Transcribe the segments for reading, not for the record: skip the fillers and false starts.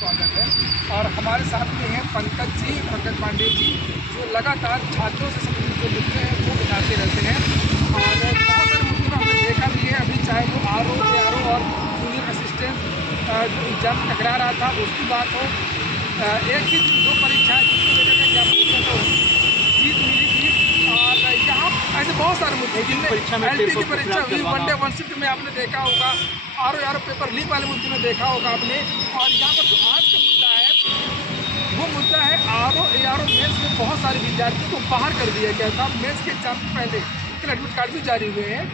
स्वागत है। और हमारे साथ में हैं पंकज पांडे जी, जो लगातार छात्रों से संबंधित जो मुद्दे हैं वो बताते रहते हैं और बहुत सारे मुद्दों में हमने देखा भी है। अभी चाहे वो आरओ, एआरओ और जूनियर असिस्टेंट जो एग्जाम टकरा रहा था उसकी बात हो, एक ही दिन दो परीक्षाएँ जिसको लेकर के एग्जामिनेशन को जीत मिली थी। और यहाँ ऐसे बहुत सारे मुद्दे जिनमें एलटी की परीक्षा हुई, वनडे वन शिफ्ट में आपने देखा होगा, आरओ पेपर लीक वाले मुद्दे में देखा होगा आपने। और यहाँ पर जो आज का मुद्दा है वो मुद्दा है आरओ एआरओ मेंस में बहुत सारे विद्यार्थियों को बाहर कर दिया गया था। मेंस के एग्जाम से पहले उनके एडमिट कार्ड भी जारी हुए हैं।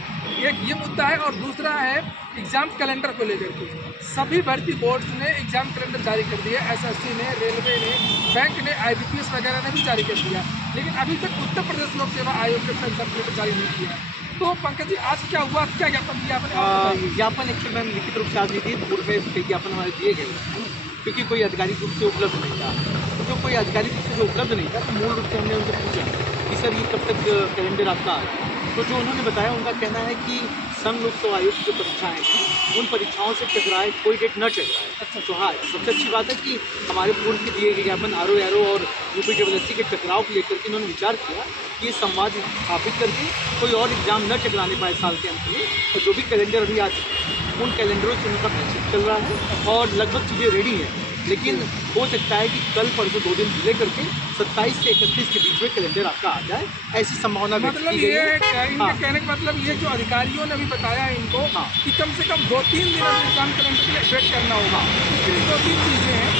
एक ये मुद्दा है और दूसरा है एग्ज़ाम कैलेंडर को लेकर के सभी भर्ती बोर्ड्स ने एग्ज़ाम कैलेंडर जारी कर दिया। एसएससी ने, रेलवे ने, बैंक ने, आईबीपीएस वगैरह ने भी जारी कर दिया, लेकिन अभी तक उत्तर प्रदेश लोक सेवा आयोग ने एग्जाम कैलेंडर जारी नहीं किया। तो पंकज जी, आज क्या हुआ, क्या ज्ञापन दिया आपने? ज्ञापन एक्चुअल में लिखित रूप से आज नहीं थी, पूर्व में विज्ञापन हमारे दिए गए हैं क्योंकि कोई आधिकारिक रूप से उपलब्ध नहीं था। तो जो कोई आधिकारिक रूप से उपलब्ध नहीं था तो मूल रूप से हमने उनसे पूछा कि सर ये कब तक कैलेंडर आपका आ रहा है। तो जो उन्होंने बताया, उनका कहना है कि संघ लोक सेवा आयोग की जो परीक्षाएँ हैं उन परीक्षाओं से टकराए, कोई डेट न टकराए। अच्छा, तो हाँ, सबसे अच्छी बात है कि हमारे पूर्व के दिए गए ज्ञापन आरओ एआरओ और यूपीडब्ल्यूएससी के टकराव को लेकर के उन्होंने विचार किया कि ये संवाद स्थापित करके कोई और एग्जाम न टकराने पाए साल के अंत में। और जो भी कैलेंडर अभी आ चुके हैं उन कैलेंडरों से उनका मैचिंग चल रहा है और लगभग चीज़ें रेडी हैं। लेकिन हो सकता है कि कल परसों 2 दिन डिले करके 27 से 31 के बीच में कैलेंडर आपका आ जाए, ऐसी संभावना मतलब ये इनके कहने का मतलब ये जो अधिकारियों ने भी बताया है इनको कि कम से कम 2-3 दिन एग्जाम कैलेंडर के लिए वेट करना होगा। इसके लिए 2-3 चीज़ें हैं।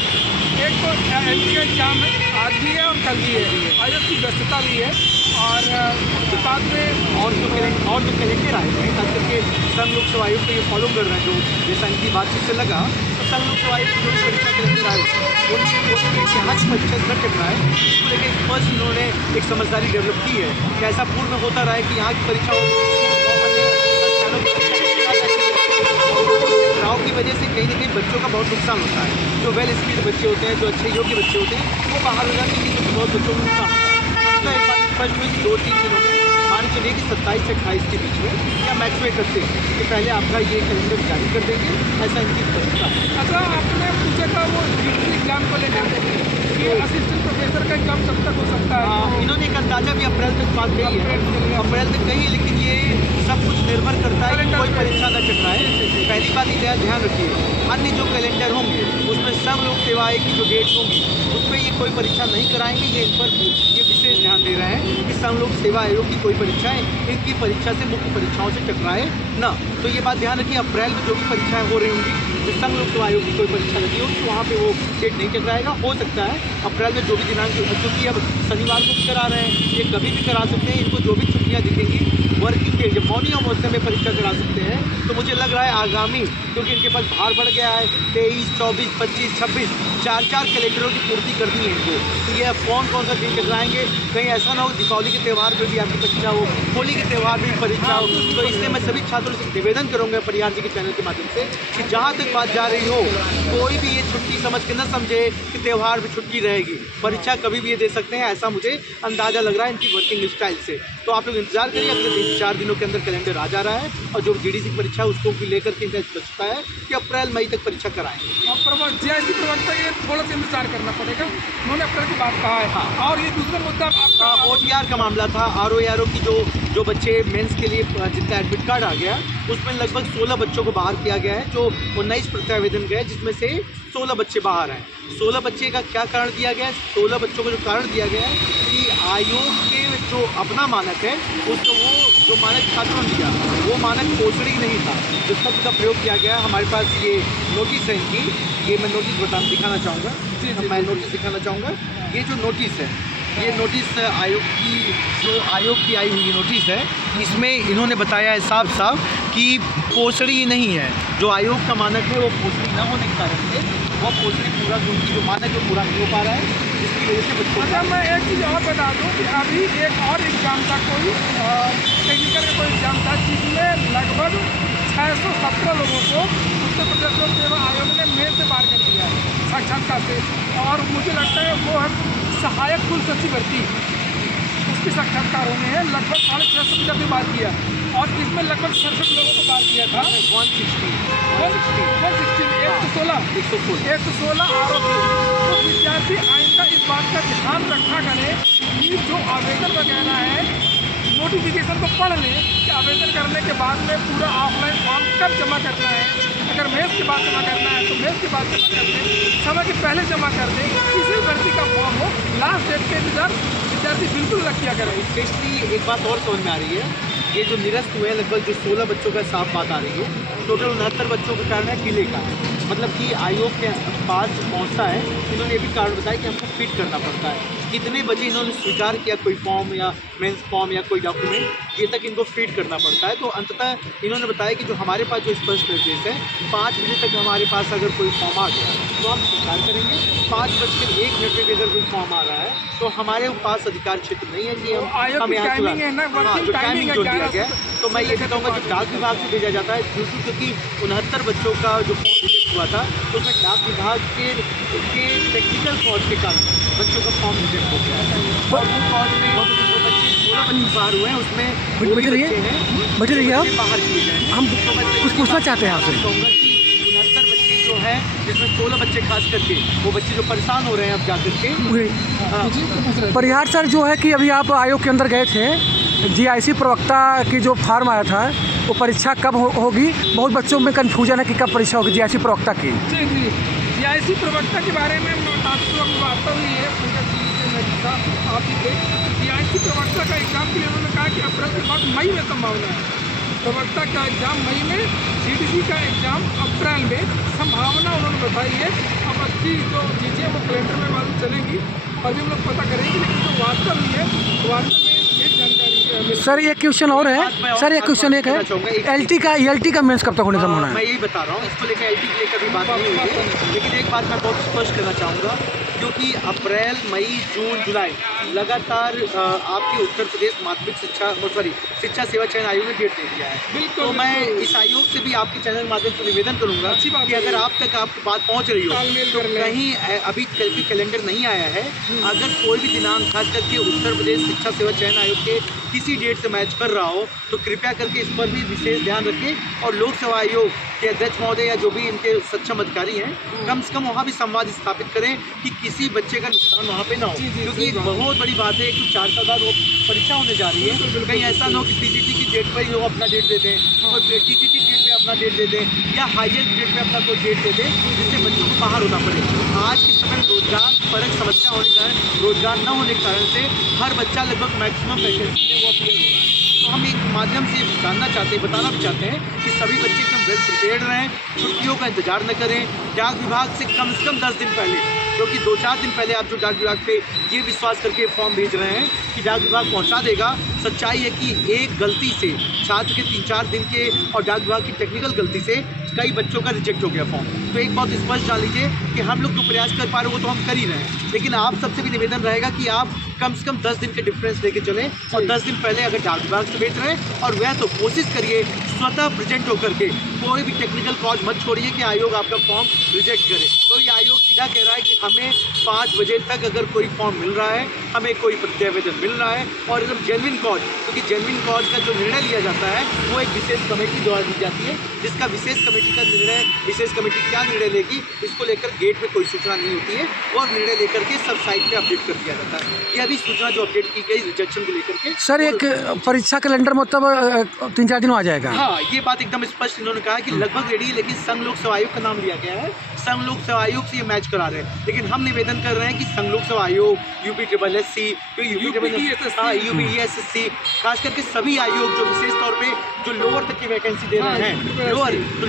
एक तो एलटी का एग्जाम है, आज भी है और कल भी है, आयोग की व्यस्तता भी है। और उसके बाद में और जो कैलेंडर आए हैं, खास करके संघ लोक सेवा आयोग को ये फॉलो कर रहे हैं, जो जैसा इनकी बातचीत से लगा, तो संघ लोक सेवा आयोग की जो भी परीक्षा कैलेंडर आए उनके यहाँ की परीक्षा न टकराए, इसको लेकर स्पष्ट इन्होंने एक समझदारी डेवलप की है कि ऐसा पूर्व में होता रहा है कि यहाँ की परीक्षा चुनाव की वजह से कहीं न कहीं बच्चों का बहुत नुकसान होता है। जो वेल स्किल्ड बच्चे होते हैं, जो अच्छे योग्य बच्चे होते हैं, वो बाहर हो जाते हैं, जिससे बहुत बच्चों को नुकसान होता है। तो एक बात स्पष्ट हुई कि 2-3 दिनों में मान चलिए कि 27 से 28 के बीच में क्या मैच में करते हैं कि पहले आपका ये कैलेंडर जारी कर देंगे, ऐसा इनकी स्पष्टता है। अच्छा, आपने पूछा था वो एग्जाम को लेकर कि असिस्टेंट प्रोफेसर का एग्जाम कब तक हो सकता है? इन्होंने एक अंदाजा भी अप्रैल तक बात कही है, अप्रैल तक कही है, लेकिन ये सब कुछ निर्भर करता है कि कोई परीक्षा न टकराए। पहली बात ये ध्यान रखिए, अन्य जो कैलेंडर होंगे उसमें संघ लोक सेवा आयोग की जो डेट्स होंगी उसमें ये कोई परीक्षा नहीं कराएंगे। ये इन पर ये विशेष ध्यान दे रहे हैं कि संघ लोक सेवा आयोग की कोई परीक्षाएं इनकी परीक्षा से मुख्य परीक्षाओं से टकराए न। तो ये बात ध्यान रखिए, अप्रैल में जो भी परीक्षाएं हो रही होंगी, तो संघ लोक सेवा आयोग की कोई परीक्षा लगी होगी तो वहाँ पे वो डेट नहीं टकराएगा। हो सकता है अप्रैल में जो भी दिनांक, क्योंकि अब शनिवार को भी करा रहे हैं, ये कभी भी करा सकते हैं, इनको जो भी छुट्टियाँ दिखेंगी वर्किंग के जब मॉर्निंग और मौसम में परीक्षा करा सकते हैं। तो मुझे लग रहा है आगामी, क्योंकि इनके पास भार बढ़ गया है, 23, 24, 25, 26 4 कैलेंडरों की पूर्ति करनी है इनको। तो ये अब कौन सा दिन टकराएंगे, कहीं ऐसा ना हो दीपावली के त्यौहार पर भी आपकी परीक्षा हो, होली के त्यौहार में भी परीक्षा हो। तो इसलिए मैं सभी छात्रों से निवेदन करूँगा परिहार जी के चैनल के माध्यम से कि जहाँ तक बात जा रही हो, कोई भी ये छुट्टी समझ के न समझे कि त्यौहार में छुट्टी रहेगी। परीक्षा कभी भी ये दे सकते हैं, ऐसा मुझे अंदाज़ा लग रहा है इनकी वर्किंग स्टाइल से। तो आप लोग इंतजार करिए, अगले 4 दिनों के अंदर कैलेंडर आ जा रहा है और जो जीडीसी की परीक्षा है उसको भी लेकर के इनका स्पष्टता है कि अप्रैल मई तक परीक्षा कराएंगे। जीएसटी प्रवक्ता ये थोड़ा सा इंतजार करना पड़ेगा, उन्होंने अप्रैल की बात कहा है। हाँ। और ये दूसरा मुद्दा आपका ओटीआर का मामला था। आरओ एआरओ की जो बच्चे मेंस के लिए जिनका एडमिट कार्ड आ गया उसमें लगभग 16 बच्चों को बाहर किया गया है, जो 19 प्रत्यावेदन गए जिसमें से 16 बच्चे बाहर हैं। 16 बच्चे का क्या कारण दिया गया है? 16 बच्चों को जो कारण दिया गया है कि आयोग के जो अपना मानक है उसको वो जो मानक छात्रों ने दिया वो मानक पोषणी नहीं था, जो शब्द का प्रयोग किया गया। हमारे पास ये नोटिस है इनकी, ये मैं नोटिस दिखाना चाहूँगा। मैं नोटिस दिखाना चाहूँगा। ये जो नोटिस है, ये नोटिस आयोग की आई हुई नोटिस है। इसमें इन्होंने बताया है साफ साफ कि पोषणी नहीं है, जो आयोग का मानक है वो पोषणी न होने के कारण से वो पोषणी पूरा उनकी जो मानक है पूरा नहीं हो पा रहा है, जिसकी वजह से बच्चों। अच्छा, मैं एक चीज़ और बता दूं कि अभी एक और एग्ज़ाम था, कोई टेक्निकल का कोई एग्ज़ाम था जिसमें लगभग 617 लोगों को उत्तर प्रदेश लोक सेवा आयोग ने मेल से बाहर कर दिया है, साक्षात्कार से। और मुझे लगता है वो है सहायक कुल सचिव भर्ती, 30 साक्षात्कार हुए हैं, लगभग 650 भी बात किया और इसमें लगभग 67 लोगों को बात किया था। 116 आरोपी। तो विद्यार्थी आइंदा इस बात का ध्यान रखा करें कि जो आवेदन वगैरह है नोटिफिकेशन को पढ़ लें कि आवेदन करने के बाद में पूरा ऑफलाइन फॉर्म कब जमा करना है। अगर मेष के बाद जमा करना है तो मेष के बाद जमा कर दें, समय के पहले जमा कर दें। किसी भर्ती का फॉर्म हो, लास्ट डेट के इंतजार विद्यार्थी बिल्कुल न किया करें। स्पेशली एक बात और समझ में आ रही है, ये जो निरस्त हुए हैं लगभग जो 16 बच्चों का साफ बात आ रही है, टोटल 69 बच्चों का कारण है किले का। मतलब कि आयोग के पास जो पहुँचता है, इन्होंने ये भी कारण बताया कि हमको फिट करना पड़ता है। कितने बजे इन्होंने स्वीकार किया कोई फॉर्म या मेंस फॉर्म या कोई डॉक्यूमेंट, ये तक इनको फीड करना पड़ता है। तो अंततः इन्होंने बताया कि जो हमारे पास जो स्पष्ट निर्देश है, 5 बजे तक हमारे पास अगर कोई फॉर्म आ गया तो हम स्वीकार करेंगे। 5:01 पे भी अगर कोई फॉर्म आ रहा है तो हमारे पास अधिकार क्षेत्र नहीं है कि हम यहाँ टाइमिंग है ना, हाँ, जो टाइमिंग जो दिया गया है। तो मैं ये भी कहूँगा जो डाक विभाग से भेजा जाता है, क्योंकि 69 बच्चों का जो फॉर्म रिजेक्ट हुआ था तो उसमें डाक विभाग के टेक्निकल कॉज के कारण बच्चों का फॉर्म रिजेक्ट हो गया है। और वो कॉज में जो बच्चे 16 बच्चे बाहर हुए हैं उसमें बैठे रहिए आप, बाहर किए गए हैं। हम कुछ पूछना चाहते हैं आपसे। कहूँगा कि 69 बच्चे जो हैं, जिसमें 16 बच्चे खास करके वो बच्चे जो परेशान हो रहे हैं अब जा करके। परिहार सर जो है कि अभी आप आयोग के अंदर गए थे, जीआईसी प्रवक्ता की जो फॉर्म आया था वो परीक्षा कब होगी? बहुत बच्चों में कन्फ्यूजन है कि कब परीक्षा होगी जीआईसी प्रवक्ता की। जी जीआईसी प्रवक्ता के बारे में वार्ता हुई है पंकज जी से, मैं आप ही थे। जीआईसी प्रवक्ता का एग्जाम के लिए उन्होंने कहा कि अप्रैल के बाद मई में संभावना है। प्रवक्ता का एग्ज़ाम मई में, जीडीसी का एग्ज़ाम अप्रैल में, संभावना उन्होंने बताई है। अब अच्छी जो चीज़ें वो कैलेंडर में मालूम चलेंगी, अभी हम लोग पता करेंगे। लेकिन जो वार्ता हुई है, वार्ता में ये जानकारी सर एक क्वेश्चन और है सर, एक क्वेश्चन एक है, एलटी का मेंस कब तक होने संभावना है? मैं यही बता रहा हूँ, इसको लेकर एलटी के लिए कभी बात नहीं हुई है। लेकिन एक बात मैं बहुत स्पष्ट करना चाहूँगा, क्योंकि अप्रैल, मई, जून, जुलाई लगातार आपके उत्तर प्रदेश माध्यमिक शिक्षा सेवा चयन आयोग ने डेट दे दिया है। तो मैं इस आयोग से भी आपके चैनल के माध्यम से निवेदन करूंगा कि अगर आप तक आपकी बात पहुंच रही हो तो कहीं अभी कल की कैलेंडर नहीं आया है, अगर कोई भी दिनांक खास करके उत्तर प्रदेश शिक्षा सेवा चयन आयोग के किसी डेट से मैच कर रहा हो तो कृपया करके इस पर भी विशेष ध्यान रखें। और लोक सेवा आयोग के अध्यक्ष महोदय या जो भी इनके सक्षम अधिकारी हैं, कम से कम वहाँ भी संवाद स्थापित करें कि किसी बच्चे का नुकसान वहाँ पे ना हो। क्योंकि एक बहुत बड़ी बात है, एक तो 4 साल बाद वो परीक्षा होने जा रही है, कहीं ऐसा ना हो कि टीजीटी की डेट पर ही लोग अपना डेट दे दें और टीजीटी डेट पे अपना डेट दे दें या हायर डेट पे अपना कोई डेट दे दें, जिससे बच्चों को बाहर होना पड़े। आज के समय में रोजगार परक समस्या होने के कारण, रोजगार न होने के कारण से हर बच्चा लगभग मैक्सिमम वैकेंसी में वो अपीयर हो रहा है। तो हम एक माध्यम से जानना चाहते हैं, बताना भी चाहते हैं कि सभी बच्चे एकदम वेल प्रिपेयर्ड रहें, छुट्टियों का इंतजार न करें। डाक विभाग से कम 10 दिन पहले, क्योंकि 2-4 दिन पहले आप जो डाक विभाग पे ये विश्वास करके फॉर्म भेज रहे हैं कि डाक विभाग पहुंचा देगा, सच्चाई है कि एक गलती से छात्र के 3-4 दिन के और डाक विभाग की टेक्निकल गलती से कई बच्चों का रिजेक्ट हो गया फॉर्म। तो एक बात स्पष्ट जान लीजिए कि हम लोग जो प्रयास कर पा रहे हो वो तो हम कर ही रहे हैं, लेकिन आप सबसे भी निवेदन रहेगा कि आप कम से कम 10 दिन के डिफरेंस लेके चलें और 10 दिन पहले अगर डाक विभाग से भेज रहे हैं और वह तो कोशिश करिए स्वतः प्रेजेंट होकर के, कोई भी टेक्निकल कॉज मत छोड़िए कि आयोग आपका फॉर्म रिजेक्ट करे। तो ये आयोग सीधा कह रहा है कि हमें 5 बजे तक अगर कोई फॉर्म मिल रहा है, हमें कोई प्रत्यावेदन मिल रहा है और एकदम जेन्युइन कॉज, क्योंकि जेन्युइन कॉज का जो निर्णय लिया जाता है वो एक विशेष कमेटी द्वारा ली जाती है, जिसका विशेष कमेटी का निर्णय, विशेष कमेटी क्या निर्णय लेगी इसको लेकर गेट पे कोई सूचना नहीं होती है और निर्णय लेकर के सब साइट पे अपडेट कर दिया जाता है। यह भी सूचना जो अपडेट की गई रिजेक्शन को लेकर के। सर एक परीक्षा कैलेंडर मतलब 3-4 दिन में आ जाएगा? हाँ, ये बात एकदम स्पष्ट इन्होंने कहा कि लगभग रेडी है, लेकिन संघ लोक सेवा आयोग का नाम लिया गया है, संघ लोक सेवा आयोग से ये मैच करा रहे हैं। लेकिन हम निवेदन कर रहे हैं कि संघ लोक सेवा आयोग, यूपीएससी, यूपीएससी, खास करके सभी आयोग जो विशेष तौर पे जो लोअर तक की वैकेंसी दे रहे हैं,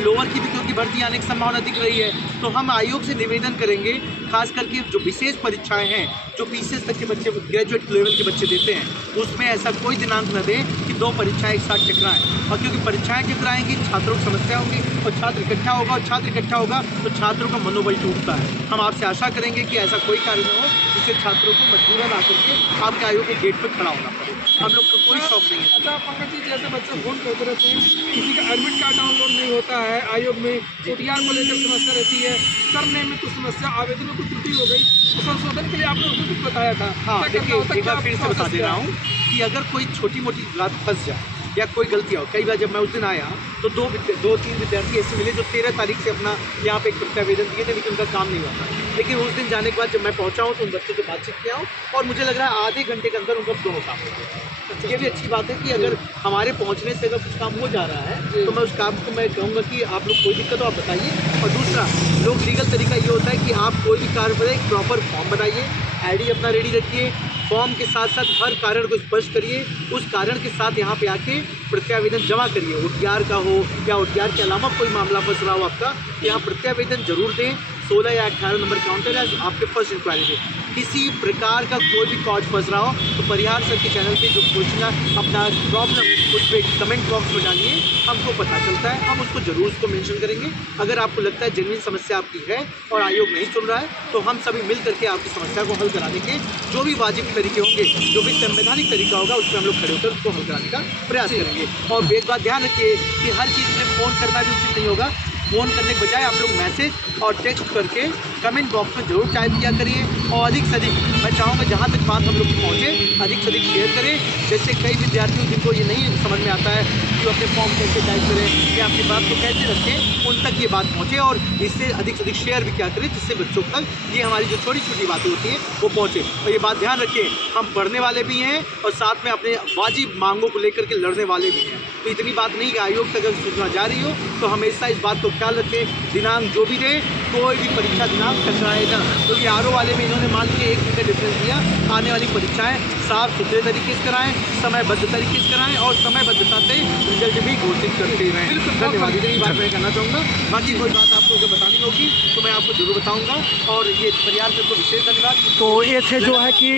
लोअर की भी क्योंकि भर्ती आने की संभावना दिख रही है, तो हम आयोग से निवेदन करेंगे खास करके जो विशेष परीक्षाएं हैं जो बीसीएस तक के बच्चे, ग्रेजुएट लेवल के बच्चे देते हैं, उसमें ऐसा कोई दिनांक न दें कि 2 परीक्षाएं एक साथ टकराएं। और क्योंकि परीक्षाएं टकराएंगी छात्रों की समस्या होगी और छात्र इकट्ठा होगा और छात्र इकट्ठा होगा तो छात्रों का मनोबल टूटता है। हम आपसे आशा करेंगे कि ऐसा कोई कार्य न हो जिससे छात्रों को मजबूरन आकर के आपके आयोग के गेट पर खड़ा होना पड़े। हम लोग को कोई शौक नहीं है। अच्छा पंकज जी, जैसे बच्चे फोन करते रहते हैं, किसी का एडमिट कार्ड डाउनलोड नहीं होता है, आयोग में OTR को लेकर समस्या रहती है, करने में कुछ समस्या, आवेदन में कुछ त्रुटि हो गई, तो संशोधन के लिए आपने उसमें कुछ बताया था। हाँ क्या करना देखिए, होता है, एक बार क्या फिर से process बता दे क्या रहा है? हूँ कि अगर कोई छोटी मोटी बात फंस जाए या कोई गलती हो, कई बार जब मैं उस दिन आया तो 2-3 विद्यार्थी ऐसे मिले जो 13 तारीख से अपना यहाँ पे एक प्रत्यावेदन दिए थे, लेकिन उनका काम नहीं हुआ था। लेकिन उस दिन जाने के बाद जब मैं पहुँचा हूँ तो उन बच्चों से बातचीत किया हूँ और मुझे लग रहा है आधे घंटे के अंदर उनका दोनों काम हो गया। ये भी अच्छी बात है कि अगर हमारे पहुँचने से अगर कुछ काम हो जा रहा है तो मैं उस काम को मैं कहूँगा कि आप लोग कोई दिक्कत हो आप बताइए। और दूसरा, लोग लीगल तरीका ये होता है कि आप कोई भी कार्य बनाए, एक प्रॉपर फॉर्म बनाइए, ID अपना रेडी रखिए, फॉर्म के साथ साथ हर कारण को स्पष्ट करिए, उस कारण के साथ यहाँ पे आके प्रत्यावेदन जमा करिए। OTR का हो या OTR के अलावा कोई मामला फंस रहा हो आपका, यहाँ प्रत्यावेदन जरूर दें। 16 या 18 नंबर काउंटर है आपके फर्स्ट इंक्वायरी में। किसी प्रकार का कोई भी कॉज फंस रहा हो तो परिहार सर के चैनल पे जो क्वेश्चन है अपना प्रॉब्लम उस पर कमेंट बॉक्स में डालिए, हमको पता चलता है, हम उसको जरूर उसको मेंशन करेंगे। अगर आपको लगता है जेन्युइन समस्या आपकी है और आयोग नहीं सुन रहा है तो हम सभी मिल करके आपकी समस्या को हल कराने के जो भी वाजिब तरीके होंगे, जो भी संवैधानिक तरीका होगा, उस पर हम लोग खड़े होकर उसको हल कराने का प्रयास करेंगे। और एक बात ध्यान रखिए कि हर चीज़ में फ़ोन करना भी उचित नहीं होगा। फ़ोन करने के बजाय आप लोग मैसेज और टेक्स्ट करके कमेंट बॉक्स में जरूर टाइप किया करिए। और अधिक से अधिक मैं चाहूँगा जहाँ तक बात हम लोग पहुँचे अधिक से अधिक शेयर करें। जैसे कई विद्यार्थी जिनको ये नहीं समझ में आता है कि वो अपने फॉर्म कैसे टाइप करें या अपनी बात को कैसे रखें, उन तक ये बात पहुँचे और इससे अधिक से अधिक शेयर भी क्या करें, जिससे बच्चों तक ये हमारी जो छोटी छोटी बातें होती हैं वो पहुँचे। और ये बात ध्यान रखें, हम पढ़ने वाले भी हैं और साथ में अपने वाजिब मांगों को लेकर के लड़ने वाले भी हैं। तो इतनी बात नहीं कि आयोग तक अगर सूचना जा रही हो तो हमेशा इस बात को ख्याल रखें, दिनांक जो भी दे कोई भी परीक्षा दिनांक टकराए ना। क्योंकि RO वाले में इन्होंने मान के 1 दिन का डिफरेंस दिया। आने वाली परीक्षाएं साफ सुथरे तरीके से कराएं, समयबद्ध तरीके से कराएं और समयबद्धता से रिजल्ट भी घोषित करते रहें। धन्यवाद, इतनी बात मैं कहना चाहूँगा। बाकी कोई बात आपको अगर बतानी होगी तो मैं आपको जरूर बताऊँगा। और ये परिवार को विशेष धन्यवाद। तो ये थे जो है कि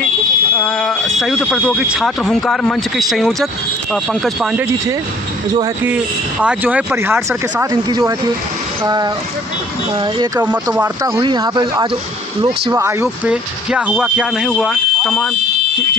संयुक्त प्रतियोगी छात्र हुंकार मंच के संयोजक पंकज पांडे जी थे, जो है कि आज जो है परिहार सर के साथ इनकी जो है कि एक मतवार्ता हुई यहाँ पे। आज लोक सेवा आयोग पे क्या हुआ क्या नहीं हुआ तमाम चीज़ें